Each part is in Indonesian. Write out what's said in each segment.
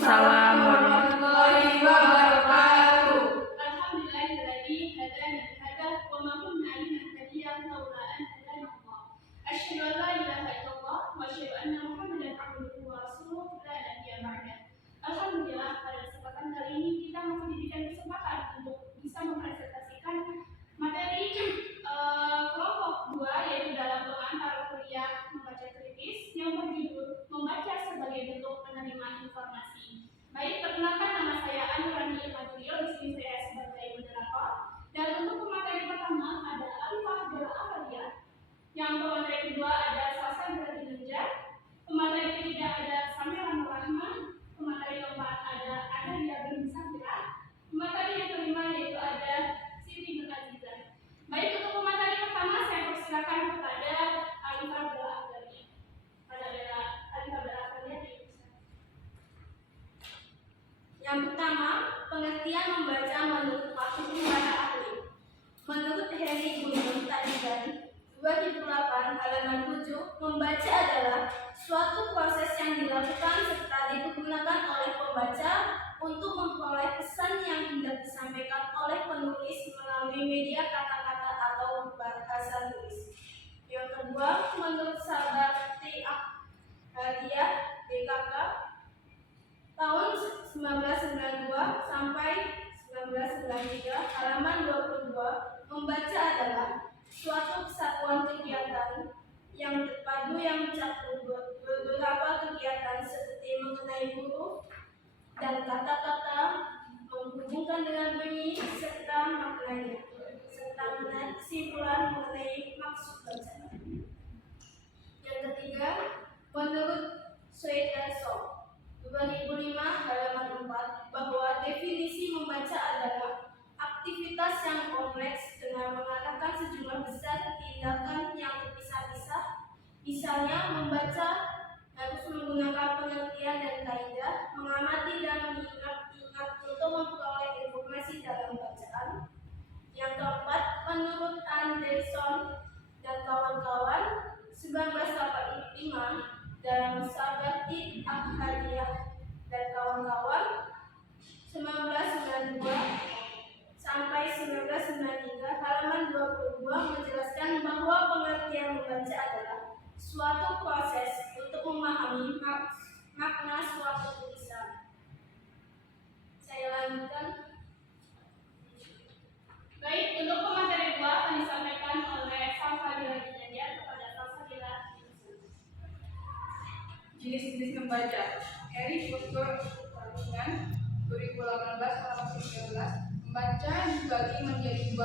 Waalaikumsalam warahmatullahi wabarakatuh. Alhamdulillahilladzi hadana lihada wa ma kunna linahtadiya laula an hadana Allah. Asyhadu an la ilaha illallah wa asyhadu anna Muhammadan abduhu wa rasuluhu la nabiyya ba'da. Alhamdulillah, pada kesempatan kali ini kita masih diberikan kesempatan untuk bisa mempresentasikan materi kelompok 2, yaitu dalam pengantar kuliah membaca kritis yang berjudul Membaca sebagai Bentuk Penerimaan Informasi. Baik, perkenalkan, nama saya Anurani Ilmadulio, di sini saya sebagai moderator. Dan untuk pemateri pertama ada Alifah Bella Amalia, yang pemateri kedua ada Sasa Bella Dinunja, pemateri ketiga ada Samira Nur Rahman, pemateri keempat ada Anadia Bin Safira, pemateri yang kelima yaitu ada Siti Nur Azizah. Baik, untuk pemateri pertama saya persilakan kepada Alifah Bella Amalia. Alifah Bella Amalia. Yang pertama, pengertian membaca menurut maksud para ahli. Menurut Heri Gunung Tadigan 2008 halaman 7, membaca adalah suatu proses yang dilakukan serta digunakan oleh pembaca untuk memperoleh pesan yang hendak disampaikan oleh penulis melalui media kata-kata atau bahasa tulis. Yang kedua, menurut Sabati Hadiah DKK tahun 1992 sampai 1993 halaman 22, membaca adalah suatu kesatuan kegiatan yang terpadu yang mencakup beberapa kegiatan seperti mengenai huruf dan kata-kata, menghubungkan dengan bunyi serta maknanya, serta menarik kesimpulan mengenai maksud bacaan. Yang ketiga, menurut Soedarso 2005 halaman 4, bahwa definisi membaca adalah aktivitas yang kompleks dengan mengarahkan sejumlah besar tindakan yang terpisah-pisah. Misalnya, membaca harus menggunakan pengertian dan kaidah, mengamati dan mengingat-ingat untuk memperoleh informasi dalam bacaan. Yang keempat, menurut Anderson dan kawan-kawan 1985 dalam Sabati Ahadiyah dan kawan-kawan 1992 sampai 1993 halaman 22 menjelaskan bahwa pengertian membaca adalah suatu proses untuk memahami makna suatu tulisan. Saya lanjutkan. Baik, untuk pemateri 2 akan disampaikan oleh Salsabila Dinanjar kepada Salsabila. Jenis-jenis membaca. Eri Putur Perhubungan 2018 halaman 13. Membaca dibagi menjadi 2,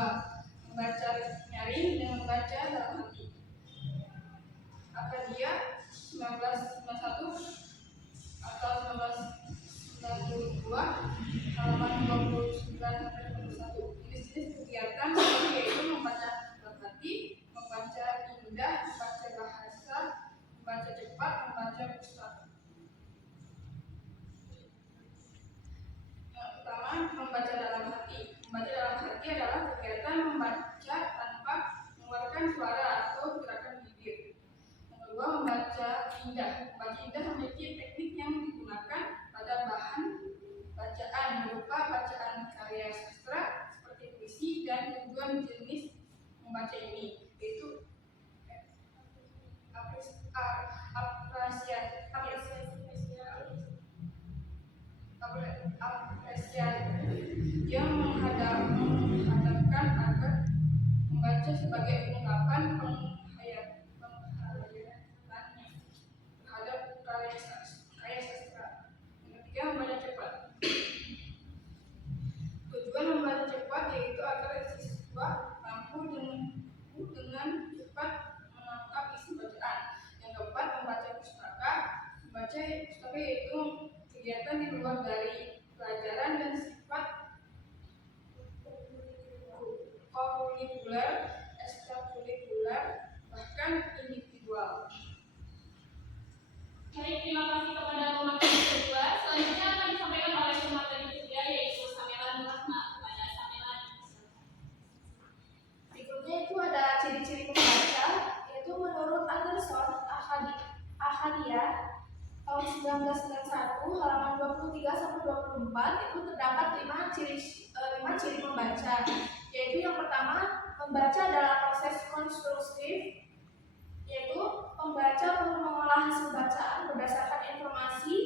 membaca nyaring dan membaca dalam hati. Akadia 1991 atau 1992 halaman 29 sampai 21. Jenis-jenis kegiatan yaitu membaca dalam hati, membaca indah, membaca bahasa, membaca cepat, membaca pustaka. Yang pertama, membaca dalam hati. Membaca dalam hati adalah kegiatan membaca tanpa mengeluarkan suara atau gerakan bibir. Yang kedua, membaca indah. Membaca indah memiliki teknik yang digunakan pada bahan bacaan berupa bacaan karya sastra seperti puisi, dan tujuan jenis membaca ini yaitu apresiasi yang menghadapkan agar membaca sebagai ungkapan penghayatan terhadap karya sastra. Yang ketiga, membaca cepat. Tujuan membaca cepat yaitu agar siswa mampu dengan cepat menangkap isi bacaan. Yang keempat, membaca pustaka. Membaca pustaka yaitu kegiatan di luar dari pelajaran dan sifat kurikuler, ekstrakurikuler, bahkan individual. Baik, terima kasih kepada pemateri kedua. Selanjutnya akan disampaikan oleh pemateri ketiga yaitu Samira Nur Rahma kepada Samira. Berikutnya itu ada ciri-ciri pembaca, yaitu menurut Anderson Ahadiyah tahun 1991 halaman 23 sampai 24 itu terdapat 5 ciri membaca, yaitu yang pertama, membaca dalam proses konstruktif, yaitu pembaca perlu mengolah hasil bacaan berdasarkan informasi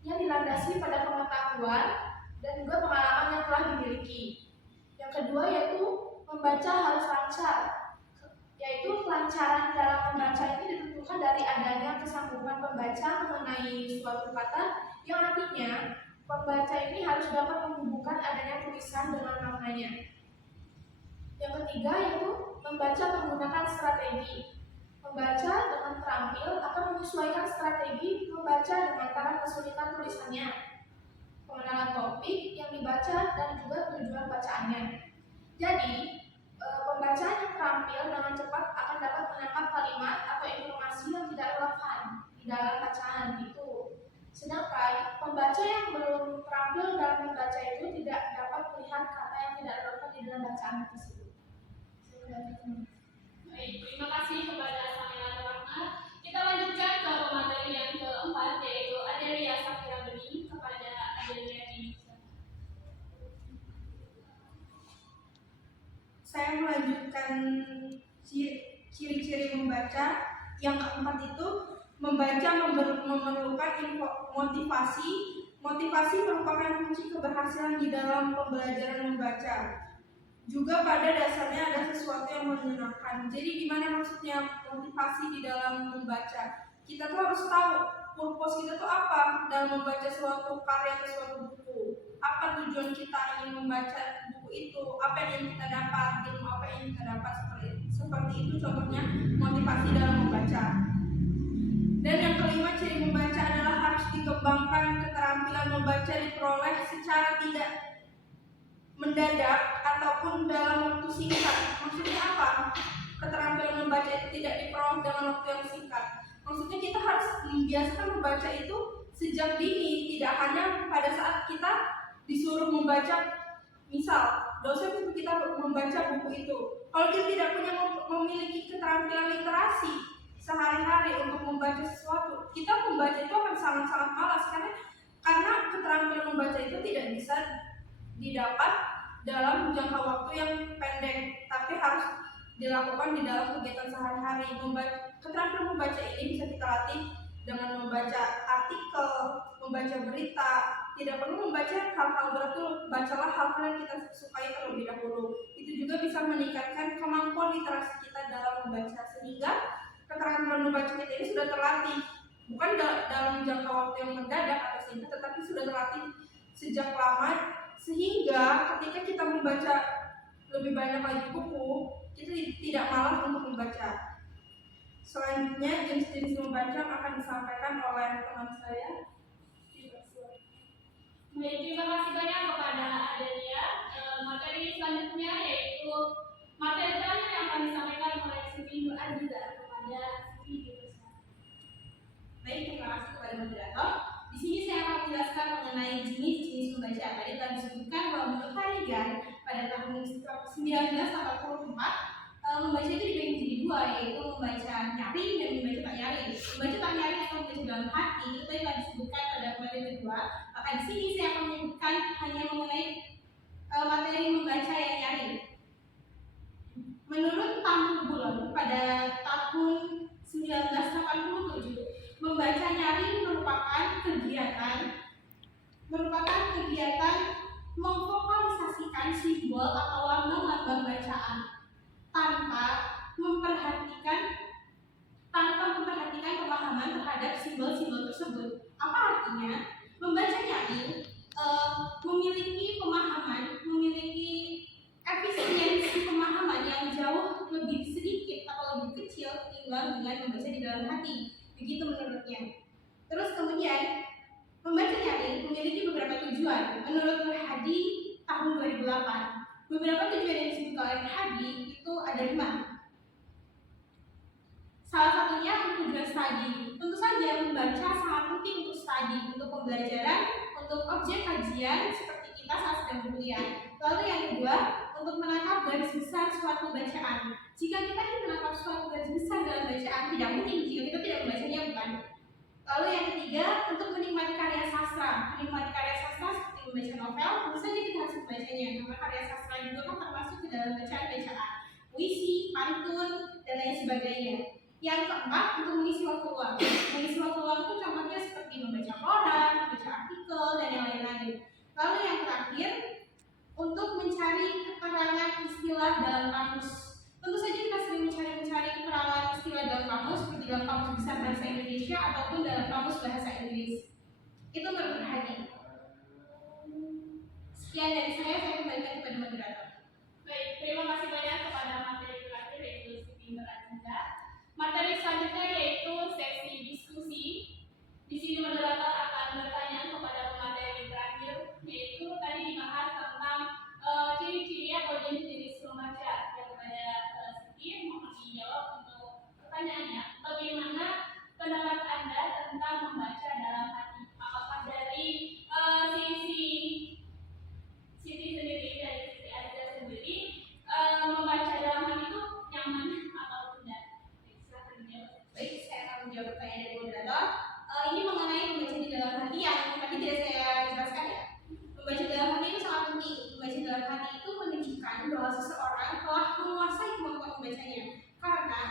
yang dilandasi pada pengetahuan dan juga pengalaman yang telah dimiliki. Yang kedua yaitu membaca harus lancar, yaitu kelancaran dalam membaca ini ditentukan dari adanya kesambungan pembaca mengenai suatu kata yang artinya pembaca ini harus dapat menghubungkan adanya tulisan dengan maknanya. Yang ketiga yaitu membaca menggunakan strategi. Membaca dengan terampil akan menyesuaikan strategi membaca dengan taraf kesulitan tulisannya, pengenalan topik yang dibaca dan juga tujuan bacaannya. Jadi, pembaca yang terampil dengan cepat akan dapat menangkap kalimat atau informasi yang tidak relevan di dalam bacaan itu. Sedangkan pembaca yang belum terampil dalam membaca itu tidak dapat melihat kata yang tidak relevan di dalam bacaan tersebut. Baik, terima kasih kepada Samira Rahmat. Kita lanjutkan ke materi yang keempat, yaitu Adelia Safira Bening kepada Adelia Indonesia. Saya melanjutkan ciri-ciri membaca. Yang keempat itu membaca memerlukan motivasi. Motivasi merupakan kunci keberhasilan di dalam pembelajaran membaca. Juga pada dasarnya ada sesuatu yang menyenangkan. Jadi gimana maksudnya motivasi di dalam membaca? Kita tuh harus tahu purpose kita tuh apa dalam membaca suatu karya atau suatu buku. Apa tujuan kita ingin membaca buku itu? Apa yang ingin kita dapat? Ilmu apa yang ingin kita dapat? Seperti itu contohnya motivasi dalam membaca. Dan yang kelima, ciri membaca adalah harus dikembangkan. Keterampilan membaca diperoleh secara tidak mendadak ataupun dalam waktu singkat. Maksudnya apa? Keterampilan membaca itu tidak diperoleh dalam waktu yang singkat. Maksudnya kita harus membiasakan membaca itu sejak dini, tidak hanya pada saat kita disuruh membaca. Misal, dosen suruh kita membaca buku itu. Kalau kita tidak punya memiliki keterampilan literasi sehari-hari untuk membaca sesuatu, kita membaca itu akan sangat-sangat malas karena keterampilan membaca itu tidak bisa didapat dalam jangka waktu yang pendek, tapi harus dilakukan di dalam kegiatan sehari-hari. Keterampilan membaca ini bisa kita latih dengan membaca artikel, membaca berita. Tidak perlu membaca hal-hal berat dulu, bacalah hal-hal yang kita sukai terlebih dahulu. Itu juga bisa meningkatkan kemampuan literasi kita dalam membaca, sehingga keterampilan membaca kita ini sudah terlatih, bukan dalam jangka waktu yang mendadak atau singkat, tetapi sudah terlatih sejak lama, sehingga ketika kita membaca lebih banyak lagi buku, kita tidak malas untuk membaca. Selanjutnya, jenis-jenis membaca akan disampaikan oleh teman saya. Baik, terima kasih banyak kepada Adelia. Materi selanjutnya yaitu materi terakhir yang akan disampaikan oleh Siti Nur Aziza kepada Siti Nur. Baik, terima kasih kepada moderator. Di sini saya akan menjelaskan mengenai jenis-jenis membaca. Tadi telah disebutkan bahwa menurut Harigan pada tahun 1984 membaca itu dibagi menjadi dua, yaitu membaca nyaring dan membaca tak nyaring. Membaca tak nyaring atau membaca dalam hati itu tadi telah disebutkan pada materi kedua. Maka di sini saya akan menyebutkan hanya mengenai materi membaca yang nyaring. Menurut Tampu Bulan pada tahun 1987, membaca nyaring merupakan kegiatan memvokalisasikan simbol atau lambang bacaan tanpa memperhatikan pemahaman terhadap simbol-simbol tersebut. Apa artinya? Membaca nyaring memiliki pemahaman, memiliki efisiensi pemahaman yang jauh lebih sedikit atau lebih kecil ketimbang dengan membaca di dalam hati. Begitu menurutnya. Terus kemudian membaca nyaring memiliki beberapa tujuan. Menurut Hadi tahun 2008, beberapa tujuan yang disebut oleh Hadi itu ada 5. Salah satunya untuk tujuan studi. Tentu saja membaca sangat penting untuk studi, untuk pembelajaran, untuk objek kajian seperti kita saat sedang berkuliah. Lalu yang kedua, untuk menangkap garis besar suatu bacaan. Jika kita ingin menangkap suatu garis besar dalam bacaan, tidak mungkin jika kita tidak membacanya, bukan? Lalu yang ketiga, membaca novel, tentu saja kita harus membacanya. Karena karya sastra juga kan termasuk ke dalam bacaan-bacaan, puisi, pantun, dan lain sebagainya. Yang keempat, untuk mengisi waktu luang. Mengisi waktu luang itu contohnya seperti membaca koran, membaca artikel, dan yang lain-lain. Lalu yang terakhir, untuk mencari keterangan istilah dalam kamus. Tentu saja kita sering mencari keterangan istilah dalam kamus, seperti dalam kamus besar bahasa Indonesia ataupun dalam kamus bahasa Inggris. Itu menurut Hadi. Sekian dari saya kembalikan kepada moderator. Baik, terima kasih banyak kepada materi terakhir yaitu Siti Nuraziza. Materi selanjutnya yaitu sesi diskusi. Di sini moderator akan bertanya kepada pemateri terakhir, yaitu tadi dibahas tentang ciri-ciri atau jenis-jenis membaca. Yang kepada Siti mohon dijawab untuk pertanyaannya, bagaimana pendapat Anda tentang membaca dalam hati? Apakah dari Siti sendiri, dari Siti Aziza sendiri, membaca dalam hati itu nyaman atau tidak? Silakan dijawab. Baik, saya akan menjawab pertanyaan dari moderator. Ini mengenai membaca di dalam hati yang tadi tidak saya jelaskan ya. Membaca dalam hati itu sangat penting. Membaca dalam hati itu menunjukkan bahwa seseorang telah menguasai kemampuan membacanya. Karena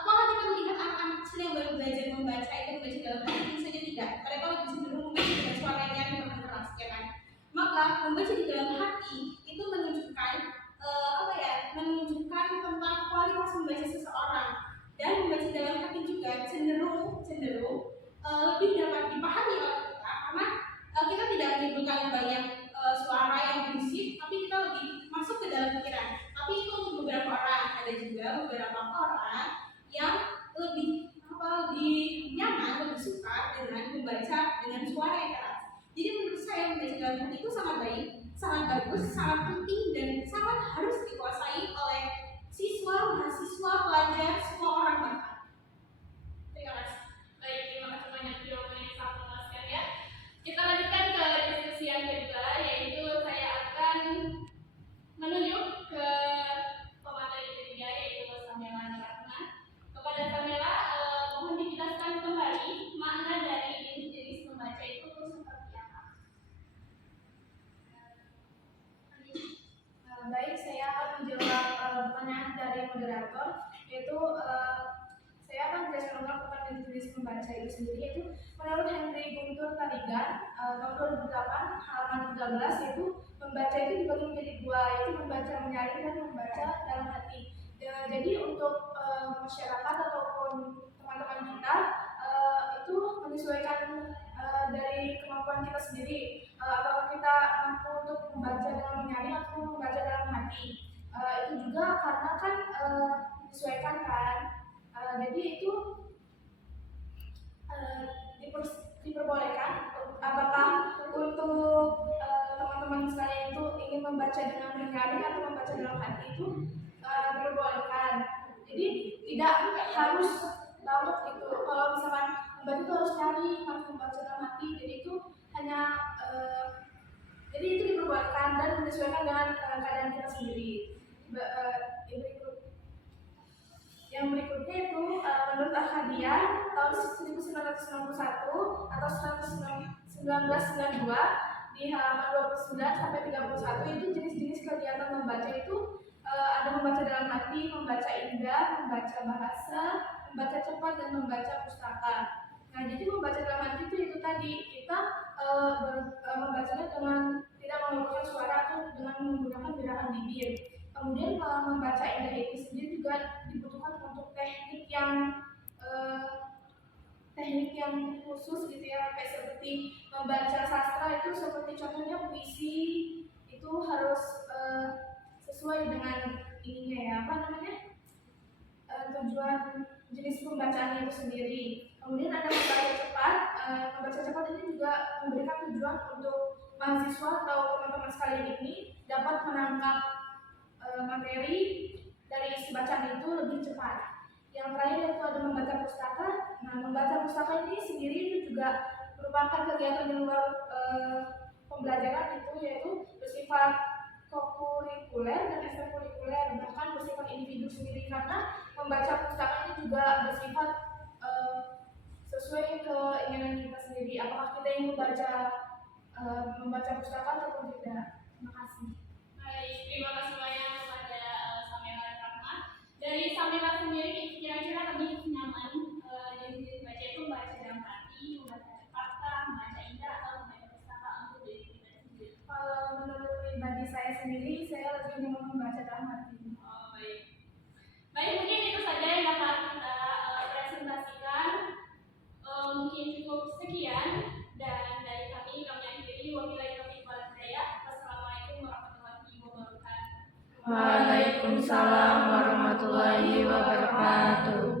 apakah kita melihat anak-anak kecil yang baru belajar membaca itu membaca dalam hati? Tentu saja tidak. Mereka lebih cenderung membaca dengan suara yang nyaring bahkan keras, ya kan? Maka membaca di dalam hati itu menunjukkan menunjukkan tentang kualitas membaca seseorang. Dan membaca dalam hati juga cenderung lebih dapat dipahami oleh kita karena kita tidak menimbulkan banyak suara yang berisik, tapi kita lebih masuk ke dalam pikiran. Tapi itu untuk beberapa orang. Ada juga beberapa orang yang lebih nyaman, lebih suka dengan membaca dengan suara yang keras. Jadi menurut saya membaca dalam hati itu sangat baik, sangat bagus, sangat penting, dan sangat harus dikuasai oleh siswa, mahasiswa, pelajar, semua orang bahkan. Terima kasih. Baik, terima kasih banyak jawaban yang sangat memuaskan ya. Kita lanjutkan ke diskusi yang kedua, yaitu saya akan menunjuk ke pemateri ketiga yaitu Samela Rahma. Kepada Samela, mohon dijelaskan kembali makna dari jenis membaca itu seperti apa. Baik, saya akan menjawab pertanyaan dari moderator, yaitu saya akan menjelaskan ulang tentang jenis membaca itu sendiri, yaitu menurut Henry Guntur Tarigan tahun 2008 halaman 13, yaitu membaca itu dibagi menjadi dua, yaitu membaca menyaring dan membaca dalam hati. Jadi untuk masyarakat ataupun teman-teman kita itu menyesuaikan dari kemampuan kita sendiri, apakah kita mampu untuk membaca dengan menyaring atau membaca dalam hati. Itu juga karena kan menyesuaikan kan. Jadi itu diperbolehkan. Apakah untuk teman-teman sekalian itu ingin membaca dengan menyaring atau membaca dalam hati itu diperbolehkan. Jadi tidak harus banget gitu. Kalau misalkan membaca itu harus nyari, harus membaca dalam hati. Jadi itu hanya jadi itu diperbolehkan dan menyesuaikan dengan keadaan kita sendiri. Yang berikutnya itu menurut Al-Hadiah tahun 1991 atau 1992 di halaman 29 sampai 31 itu jenis-jenis kegiatan membaca itu ada membaca dalam hati, membaca indah, membaca bahasa, membaca cepat, dan membaca pustaka. Nah, jadi membaca dalam hati itu tadi kita membacanya dengan tidak mengeluarkan suara atau dengan menggunakan gerakan bibir. Kemudian membaca indah itu sendiri juga dibutuhkan untuk teknik yang khusus gitu ya, kayak seperti membaca sastra itu seperti contohnya puisi itu harus sesuai dengan ininya ya, tujuan jenis pembacaannya itu sendiri. Kemudian ada membaca cepat ini juga memberikan tujuan untuk mahasiswa atau teman-teman sekalian ini dapat menangkap materi dari isi bacaan itu lebih cepat. Yang terakhir itu ada membaca pustaka. Nah, membaca pustaka ini sendiri itu juga merupakan kegiatan di luar pembelajaran itu, yaitu bersifat kokurikuler dan ekstrakurikuler, bahkan bersifat individu sendiri, karena membaca pustaka ini juga bersifat sesuai keinginan kita sendiri. Apakah kita ingin membaca membaca pustaka ataupun tidak. Terima kasih. Baik, terima kasih banyak kepada Samira Rahmat. Dari Samira sendiri, kira-kira lebih nyaman jenis baca itu membaca dalam hati, membaca fakta, membaca indah, atau membaca pustaka untuk diri kita sendiri? Kalau menurut pribadi saya sendiri, saya lebih nyaman membaca dalam hati. Oh, baik. Baik, mungkin itu saja yang dapat kita presentasikan. Mungkin cukup sekian, dan dari kami akhiri. Wabillahi taufiq wal hidayah. Wassalamualaikum warahmatullahi wabarakatuh. Waalaikumsalam warahmatullahi wabarakatuh.